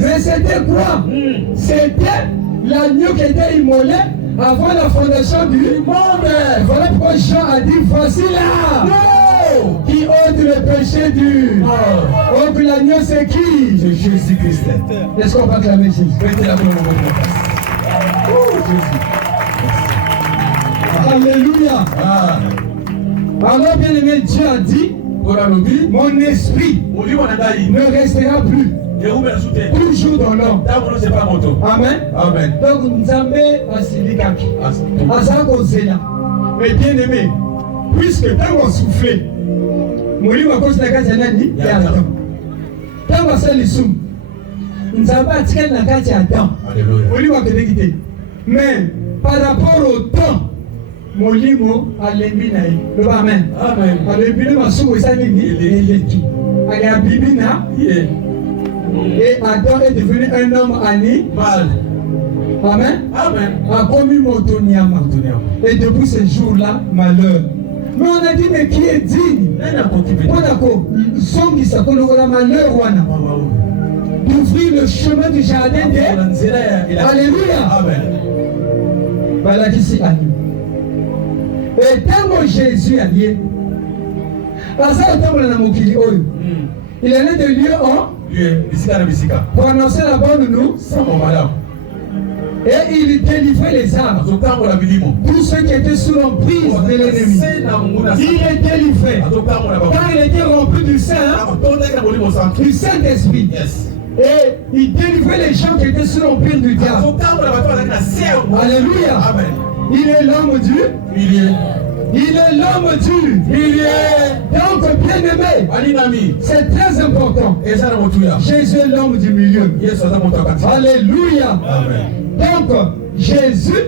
Mais c'était quoi? C'était l'agneau qui était immolé avant la fondation du monde. Voilà pourquoi Jean a dit, voici là qui ôte le péché du monde. Donc l'agneau c'est qui? C'est Jésus-Christ. Est-ce qu'on va acclamer Jésus? Mettez la main au Jésus. Alléluia. Alors bien aimé, Dieu a dit, mon esprit ne restera plus toujours dans l'homme. Amen. Amen. Donc Nzambe asilikaki. Azako zela. Mais bien aimé, puisque tant on soufflait, molimo cause na kati nani ya Adam. Tant on s'est lisum. Nzambe atikali na kati ya Adam. Alléluia. Molimo akedekite. Mais par rapport au temps, molimo alembi na ye. Le amen. Amen. Alembi na masumu esani ni eleki. Ali abibi na ye. Et Adam est devenu un homme animal. Amen. Amen. A commis Motoniama. Et depuis ce jour-là, malheur. Mais on a dit, mais qui est digne? On a dit, son qui s'appelle le malheur. D'ouvrir le chemin du jardin d'Éden. Alléluia. Amen. Voilà qui s'y allie. Et tant que Jésus a lié, il allait de lieu en pour annoncer la bonne nouvelle. Et il délivrait les âmes. Tous ceux qui étaient sous l'emprise de l'ennemi. Il les délivrait. Car il était rempli du Saint-Esprit. Et il délivrait les gens qui étaient sous l'emprise du diable. Alléluia. Il est l'homme du milieu. Il est l'homme du milieu. Donc, bien aimé, c'est très important. Jésus est l'homme du milieu. Alléluia. Amen. Donc, Jésus,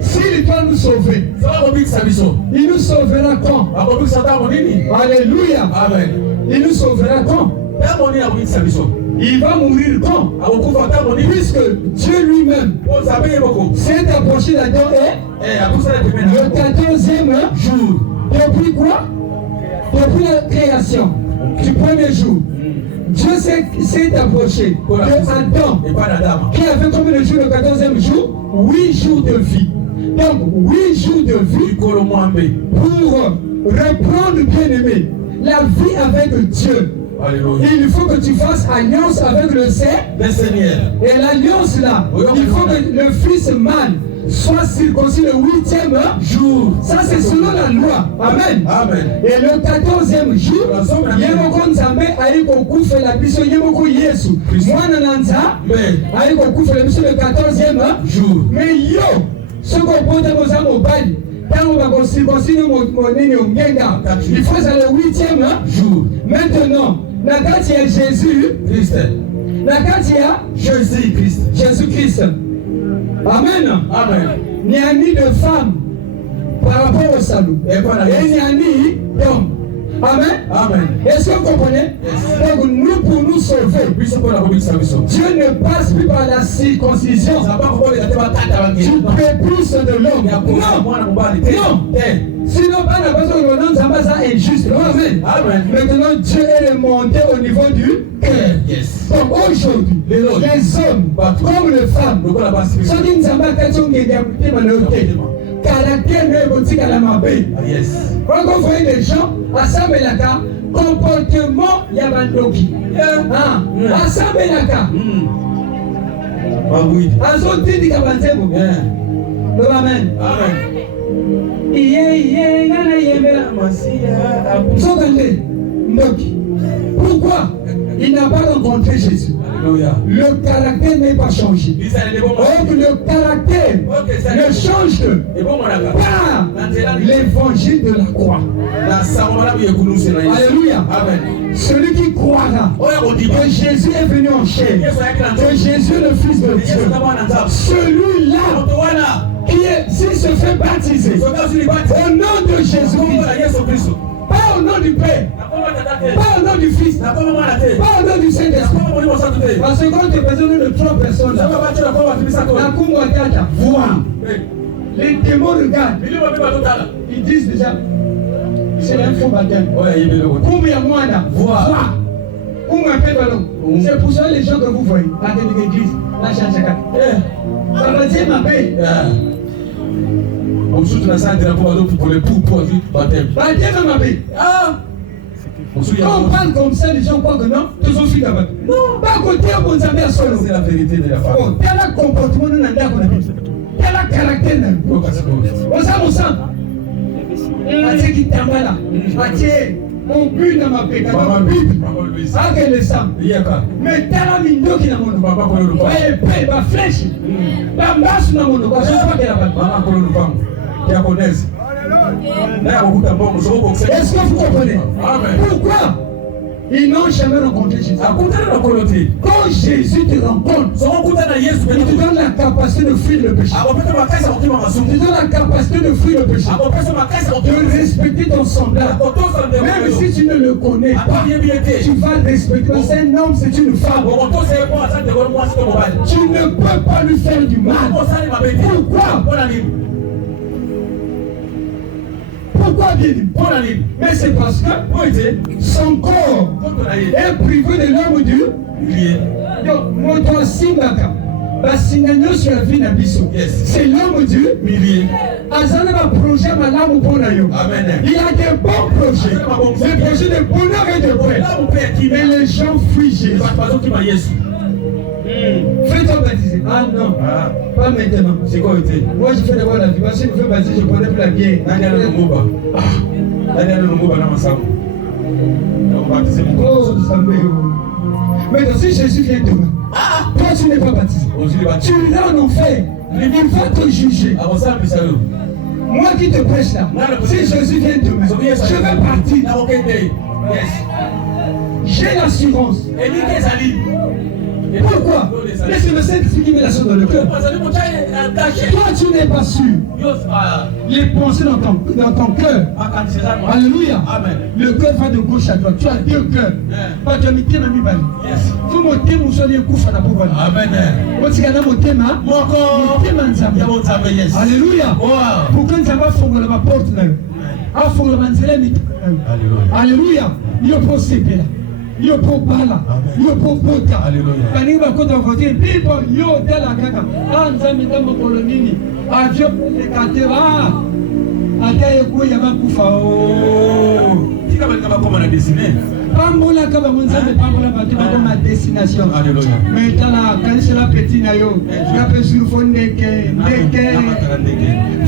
s'il doit nous sauver, il nous sauvera quand? Alléluia. Amen. Il nous sauvera quand? Il va mourir quand? Puisque Dieu lui-même s'est approché d'Adam et le 14e jour. Depuis quoi? Depuis la création du premier jour. Dieu s'est approché de Adam qui avait combien de jours le 14e jour? 8 jours de vie. Donc 8 jours de vie pour reprendre, bien aimé, la vie avec Dieu. Alléluia. Il faut que tu fasses alliance avec le Seigneur. Et l'alliance là, il faut que le fils mâle soit circoncis le 8e jour. Ça c'est selon la loi. Amen. Amen. Et le 14e jour, Yemoko Nzambe aiko kufa la biso Yemoko Yesu. Mwana nanza aiko kufa la biso le 14e jour. Mais yo, ce qu'on peut dire aux hommes bali, quand on va circoncire mon ngenga, il faut ça le 8e jour. Maintenant, nakati ya Jésus Christ. Nakati ya Jésus Christ. Jésus-Christ. Amen. Amen. Ni ami de femme par rapport au salut. Et ni ami d'homme. Amen. Amen. Est-ce que vous comprenez? Yes. Donc nous, pour nous sauver, Dieu ne passe plus par la circoncision du prépuce de l'homme. Non. Sinon, pas la personne qui ça injuste. Amen. Amen. Maintenant, Dieu est remonté au niveau du cœur. Yes. Donc aujourd'hui, les hommes, comme les femmes, ceux qui ne savent pas qu'elles sont caractère négotique à la mabé. Yes. Quand vous voyez des gens, à Samelaka, comportement Yabandoki. À Samelaka. À Zotini Kabanzebo. Amen. Amen. Pourquoi il n'a pas rencontré Jésus? Alléluia. Le caractère n'est pas changé. Donc le caractère ne change par l'évangile de la croix. Alléluia. Amen. Celui qui croira que Jésus est venu en chair, que Jésus est le Fils de Dieu, celui-là qui est, s'il se fait baptiser au nom de Jésus-Christ, pas au nom du Père, pas au nom du Fils, pas au nom du Saint-Esprit. Parce que quand tu es besoin de 3 personnes, la Kumba Tata, voir. Les démons regardent. Ils disent déjà, c'est un faux baptême. Combien moi là, voir. C'est pour ça les gens que vous voyez à l'église, la chachaka. Ça va dire ma paix. Baptême ma paix. Quand on parle comme ça, les gens croient que non, tous sont filles là-bas. Non, pas côté à bon Zambia solo. C'est la vérité de la femme. Oh, tel a comportement nous n'a pas tel a caractère nous. On sent. Atié qui tambala. Atié mon but dans ma paix. Dans ma Bible. Ah que le sang. Mais tel a mindo qui n'a mon nom. Bah épée, bah flèche. Bah masse n'a mon nom. Bah je crois qu'elle a pas. Maman pour le femme. Diaconesse. Est-ce que vous comprenez? Pourquoi ils n'ont jamais rencontré Jésus? Quand Jésus te rencontre, il te donne la capacité de fuir le péché. Il te donne la capacité de fuir le péché. De respecter ton semblable. Même si tu ne le connais pas, tu vas respecter. C'est un homme, c'est une femme. Tu ne peux pas lui faire du mal. Pourquoi? Pourquoi bien dit? Mais c'est parce que son corps est privé de l'homme du donc, moto Simbaka, sur la vie d'Abisso. C'est l'homme du milieu. Azana va projet malamu pour nayo. Il y a des bons projets. Des projets de bonheur et de paix. Mais les gens fuient Jésus. Fais-toi baptiser. Ah non, pas maintenant. C'est quoi été? Moi je fais d'abord la vie. Si je me fais baptiser, je prenais plus la bière. Oh, mais si Jésus vient demain, toi tu n'es pas baptisé. Tu l'as en enfer. Il va te juger. Moi qui te prêche là, si Jésus vient demain, je vais partir. J'ai l'assurance. Pourquoi? Mais c'est le Saint-Esprit qui met la chose dans le cœur. Toi, tu n'es pas sûr. Les pensées dans ton cœur. Alléluia. Le cœur va de gauche à droite. Tu as deux cœurs. Pas de mité, mais mi bali. Faut monter, mon soleil couche à la pauvre. Amen. Quand tu as monté, ma. Alléluia. Pourquoi nous avons fait la porte là? Alléluia. Il y a pas CP là. Il y a pas bala. Il y a pas bota. Quand il va contre voter, people yo de la kaka. Ah, nous avons mis dans mon colonie. Avion les cathédrales. Ata eko ya bakufa o. Tika balika bakoma na dessiner. Pambola kaba monzambe pambola bato comme ma destination. Alléluia. Mais tala kanisa la petit na yo. Ya pe sur fondeke, ndeke.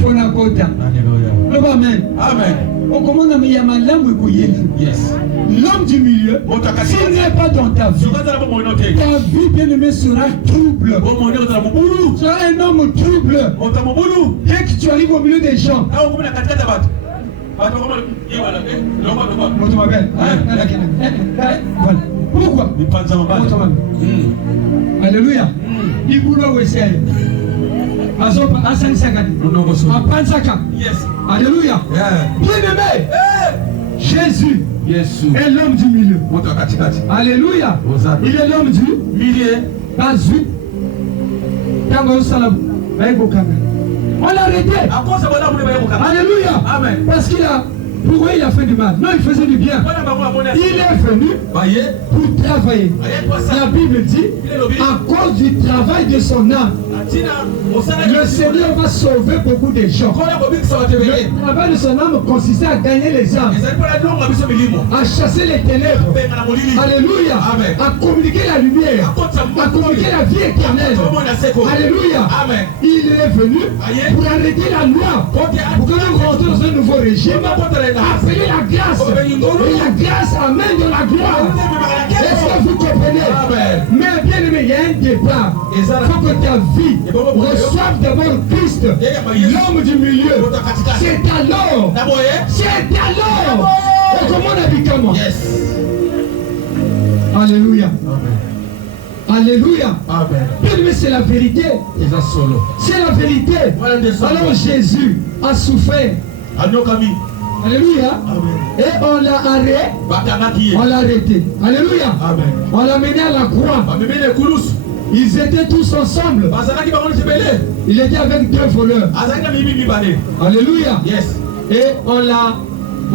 Fona kota. Alléluia. Amen. Amen. On commande à Miyamalam Koyeli. Yes. L'homme du milieu, s'il n'est pas dans ta vie, ta vie bien-aimée sera trouble. Sera un homme trouble. Dès que tu arrives au milieu des gens, pourquoi? Alléluia. Alléluia. Bien-aimé, Jésus est l'homme du milieu. Alléluia. Il est l'homme du milieu. On l'a arrêté. Alléluia. Amen. Parce qu'il a, pourquoi il a fait du mal? Non, il faisait du bien. Il est venu pour travailler. La Bible dit, à cause du travail de son âme, le Seigneur va sauver beaucoup de gens. Le travail de son âme consistait à gagner les âmes, à chasser les ténèbres. Alléluia. À communiquer la lumière, à communiquer la vie éternelle. Alléluia. Il est venu pour arrêter la loi, pour que nous rentrions dans un nouveau régime, appeler la grâce. Et la grâce amène de la gloire. Est-ce que vous comprenez? Mais bien aimé, il y a un départ. Il faut que ta vie reçoive d'abord Christ, l'homme du milieu. C'est alors. C'est alors. Et comment on a dit comment? Alléluia. Alléluia. Bien aimé, c'est la vérité. C'est la vérité. Alors Jésus a souffert. Alléluia. Et on l'a arrêté. On l'a arrêté. Alléluia. On l'a mené à la croix. Ils étaient tous ensemble. Il était avec deux voleurs. Alléluia. Et on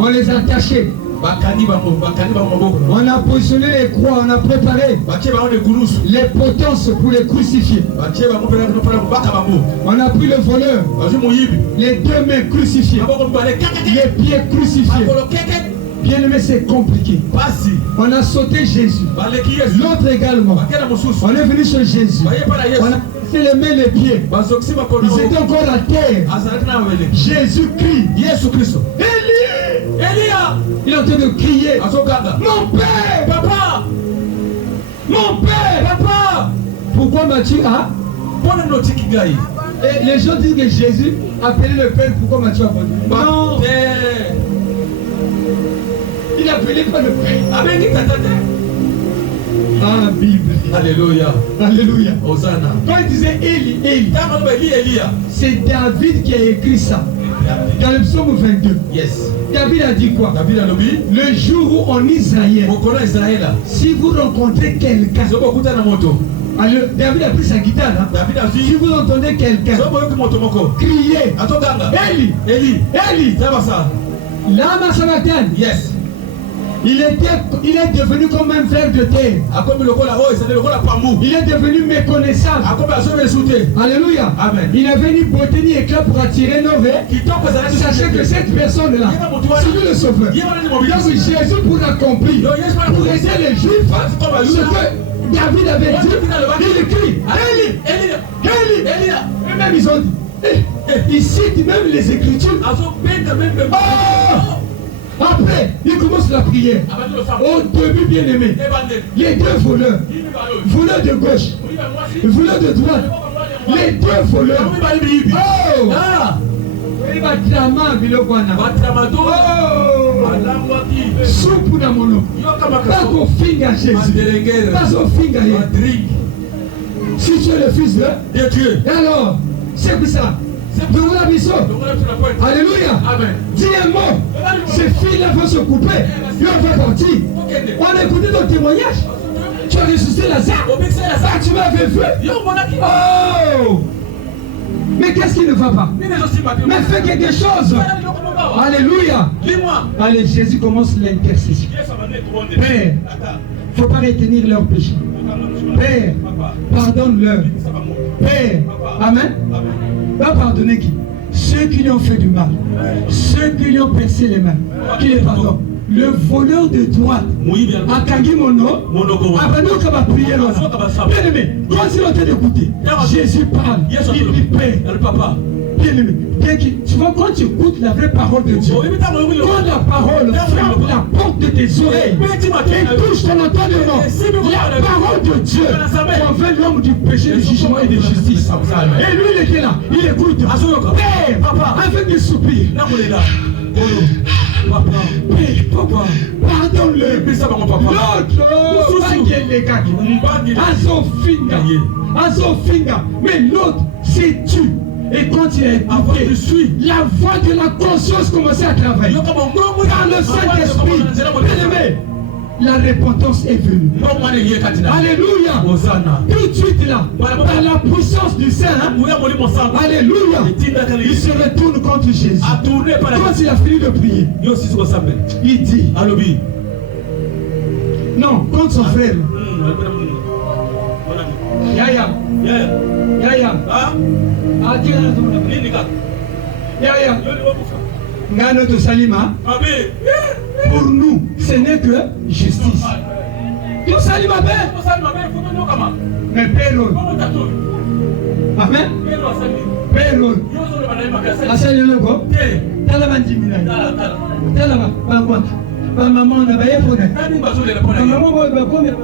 les a attachés. On a positionné les croix, on a préparé les potences pour les crucifier. On a pris le voleur, les deux mains crucifiées, les pieds crucifiés. Bien aimé, c'est compliqué. On a sauté Jésus. L'autre également. On est venu sur Jésus. On a fait les mains, les pieds. Ils étaient encore à terre. Jésus crie. Élie! Il est en train de crier. Mon père! Papa! Mon père! Papa! Pourquoi m'as-tu Et les gens disent que Jésus appelait le père. Pourquoi m'as-tu abandonné? Non! Il n'appelait pas le père. Ah, Bible. Alléluia. Alléluia. Hosanna. Quand il disait Élie, c'est David qui a écrit ça. Dans le psaume 22. David a dit quoi? Le jour où en Israël, si vous rencontrez quelqu'un, alors, David a pris sa guitare. Si vous entendez quelqu'un crier, Élie, Lama Sabachthani. Il est devenu comme un ver de terre. Il est devenu méconnaissable. Alléluia. Amen. Il n'avait ni beauté ni éclat pour attirer nos vies. Sachez que cette personne-là, c'est lui le sauveur. Donc Jésus pour accomplir, pour aider les Juifs, ce que David avait dit, il crie, Élie. Et même ils ont dit, ils citent même les Écritures. Après, il commence la prière. Au début, bien aimé, les deux voleurs, voleurs de gauche, voleurs de droite, les deux voleurs. Oh! Il va tramer bilokwana. Soupe na mono. Pas au finger Jésus. Pas au finger. Si tu es le fils de Dieu. Et alors, c'est quoi ça? De la mission. Alléluia. Amen. Dis un mot. Ces filles-là vont se couper. Ils vont partir. On a écouté ton témoignage. Tu as ressuscité Lazare. Ah, tu m'avais vu. Oh! Mais qu'est-ce qui ne va pas? Mais fais quelque chose. Alléluia. Dis-moi. Allez, Jésus commence l'intercession. Père, il ne faut pas retenir leurs péchés. Père, pardonne-leur. Père, Amen. Va pardonner qui? Ceux qui lui ont fait du mal. Ceux qui lui ont percé les mains. Qui les pardonnent. Le voleur de droite. Akangi Mono. Abano Kaba prier là. Bien aimé, quand il est en train d'écouter, Jésus parle. Il dit Père. Bien aimé, tu vois, quand tu écoutes la vraie parole de Dieu, quand la parole frappe la porte de tes oreilles et touche ton entendement, la parole de Dieu convainc l'homme du péché, du jugement et de justice. Et lui, il était là, il écoute. Père, avec des soupirs. Papa, pardonne-le. L'autre, Azofinga. Mais l'autre, c'est tu. Et quand il a écouté, la voix de la conscience commençait à travailler. Dans le Saint-Esprit, bien-aimé, la repentance est venue. Alléluia. Tout de suite là, par la puissance du Saint, alléluia, il se retourne contre Jésus. Quand il a fini de prier, il dit, non, contre son frère. Yaya. Ngano to Salima. Pour nous, ce n'est que justice. Tout Salima mais Péron. Amen. Péron. Asali loko. Talama ndimina. Talama bangwa. Maman na baye pona. Maman boy ba komi ba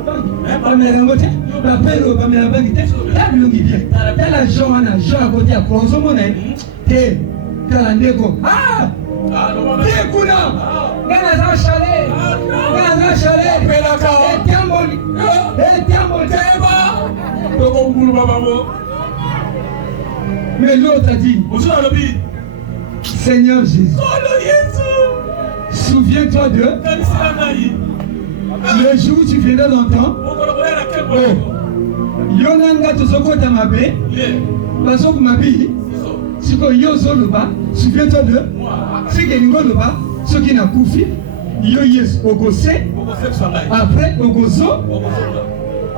bangi. Ba ngote. Ba Péron ba mera bangi te. Ta bilungi bien. Ta la joana, joa ko dia ko zo mona. Te kala ndeko. Ah! Te kuna. Ngana za shale. Ngana shale. Pela ka. Etiamboli. Etiamboli teba. Toko ngulu baba mo. Mais l'autre a dit, Seigneur Jésus, souviens-toi de le jour où tu viendras longtemps. Yonanga tozoko tamabe, basoko mabi, siko yozo loba, souviens-toi de ce que ningo loba, ce qui n'a koufi, yo yes ogose, après ogozo.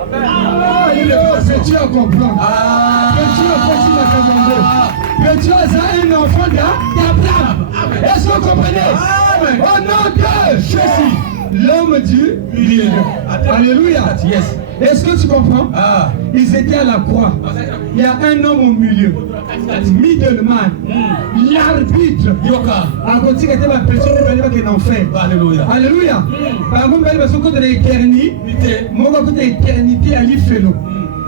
Que tu as compris. Que tu as continué à comprendre. Que tu as un enfant d'Abraham. Est-ce que vous comprenez? Au nom de Jésus, l'homme du milieu. Alléluia. Yes. Est-ce que tu comprends? Ils étaient à la croix. Il y a un homme au milieu. Middleman. L'arbitre. À côté, il y a une personne qui est en enfer. Alléluia. Alléluia. Par contre, il y a une de l'éternité. Moi, je suis l'éternité à l'Ifelo.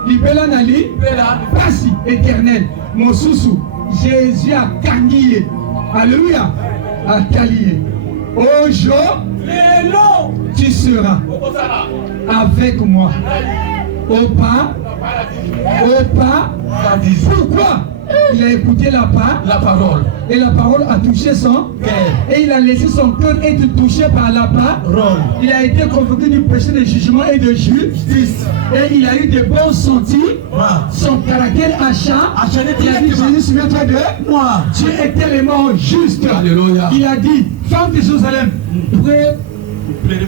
L'Ibela Nali. Passi éternel. Mon sousou. Jésus a gagné. Alléluia. A gagné. Aujourd'hui, tu seras avec moi au pas. Pourquoi? Il a écouté la parole. Et la parole a touché son cœur. Et il a laissé son cœur être touché par la parole. Il a été convaincu du péché, de jugement et de justice. Et il a eu de bons sentiments. Son caractère a changé. Il a dit, Jésus, souviens-toi de moi. Tu es tellement juste. Alléluia. Il a dit, femme de Jérusalem,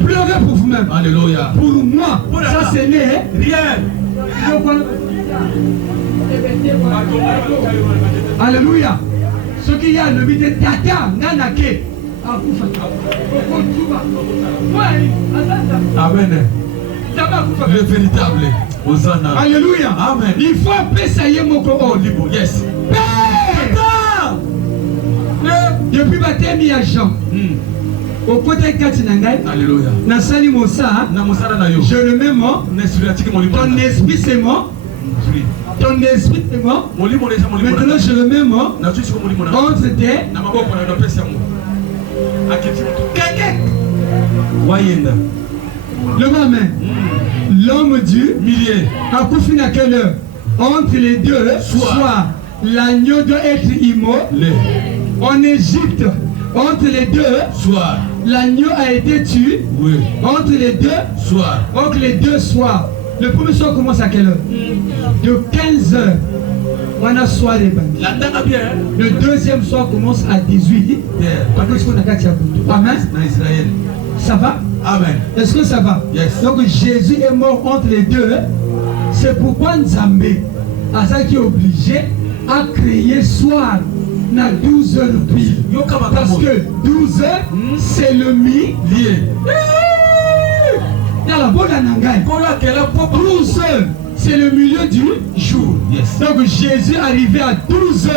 pleurez pour vous-même. Alléluia. Pour moi, ça c'est né. Rien. Alléluia. Ce qu'il y a, le bide tata, nanake. Amen. Le véritable. Hosanna. Alléluia. Amen. Il faut appeler ça y est mon corps. Yes. Père. Depuis baptême, il y a Jean. Au côté Katinangai. Alléluia. Nasali Mosa. Je le mets mon. Ton esprit c'est moi. Ton esprit c'est moi. Maintenant je le mets moi. Entre tes. Le maman. L'homme du milieu. a couffé à quelle heure? entre les deux, soit l'agneau doit être immolé. En Égypte, entre les deux, Soit. l'agneau a été tué. Oui. Entre les deux, Soit. entre les deux soirs. Le premier soir commence à quelle heure? De 15 h. On a soir les bandits. La dame a bien. Le deuxième soir commence à 18 h. Parce qu'on a qu'à Amen. Dans Israël. Ça va? Amen. Est-ce que ça va? Yes. Donc Jésus est mort entre les deux. C'est pourquoi Nzambé, à ça qui est obligé, à créer soir na 12 h pile. Parce que 12 h, c'est le mi. Lié. Dans la bonne anangaï. 12 h, c'est le milieu du jour. Yes. Donc Jésus arrivé à 12 h.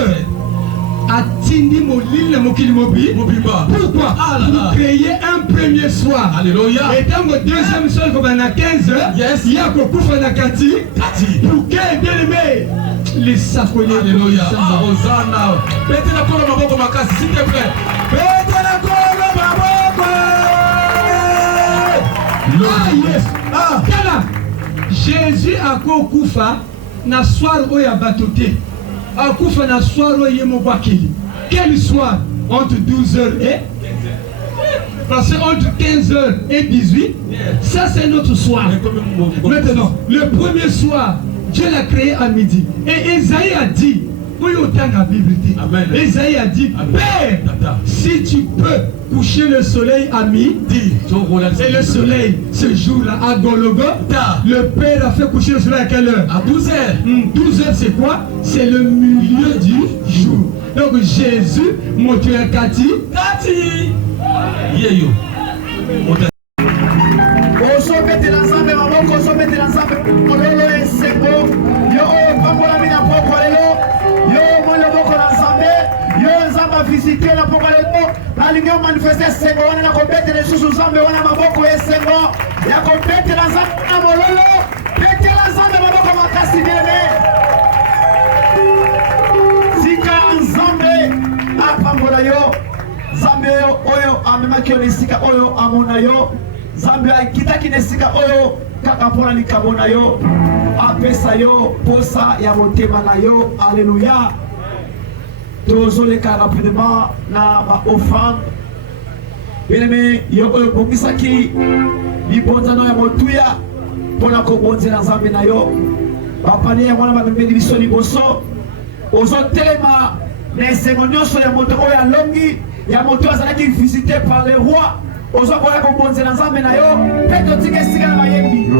À Tindi Molil Mokili Mobi. Pourquoi? Pour créer un premier soir. Alléluia. Et dans le deuxième soir, comme on a 15 h, Yes. il y a beaucoup de Kati. Pour que bien aimé les sacolés. Alléluia. Ah, Hosanna. Mettez la colonne à Maboko Makasi, s'il te plaît. Mettez la colonne à Maboko. Ah, yes. Ah. Kala. Jésus a Koufa na soir où il y a batoté. A Koufa na soir où il y a Mobakili. Quel soir? Entre 12 h et. Parce que entre 15 h et 18, ça c'est notre soir. Maintenant, le premier soir, Dieu l'a créé à midi. Et Esaïe a dit, oui, autant la Bible dit. Amen. Esaïe a dit, Père, si tu peux coucher le soleil à midi, et le soleil, ce jour-là, à Golgotha, le Père a fait coucher le soleil à quelle heure? À 12 h. 12 h, c'est quoi? C'est le milieu du jour. Donc Jésus, Motuel Kati, Yeyo. Osobetela nzambe maboko, osobetela nzambe mololo esengo. Yo pambola mina poko lelo. Yo mwana boko na nzambe. Yo nzamba visite na poko lelo. Alingi manifeste sengo wana na kobetela susu nzambe wana maboko esengo. Ya kobetela nzambe na mololo. Betela nzambe maboko makasi nene. Sika nzambe apambola yo. Nzambe oyo amemaki yo nesika oyo amona yo. Nzambe akitaki nesika oyo kaka mpona likambo na yo apesa yo posa ya motema na yo. Alléluia. Tozoleka rapidement na baofrande. Bien-aimé, yo oyo bongisaki libonzano ya motuya mpona kobonzela nzambe na yo. Bapanie ya mwana bamemeli biso liboso. Ozotelema na esengo nyonso ya moto oyo alongi ya moto azalaki visité par le roi. Ozokoya kobonzela nzambe na yo. Pe totika esika na bayembi.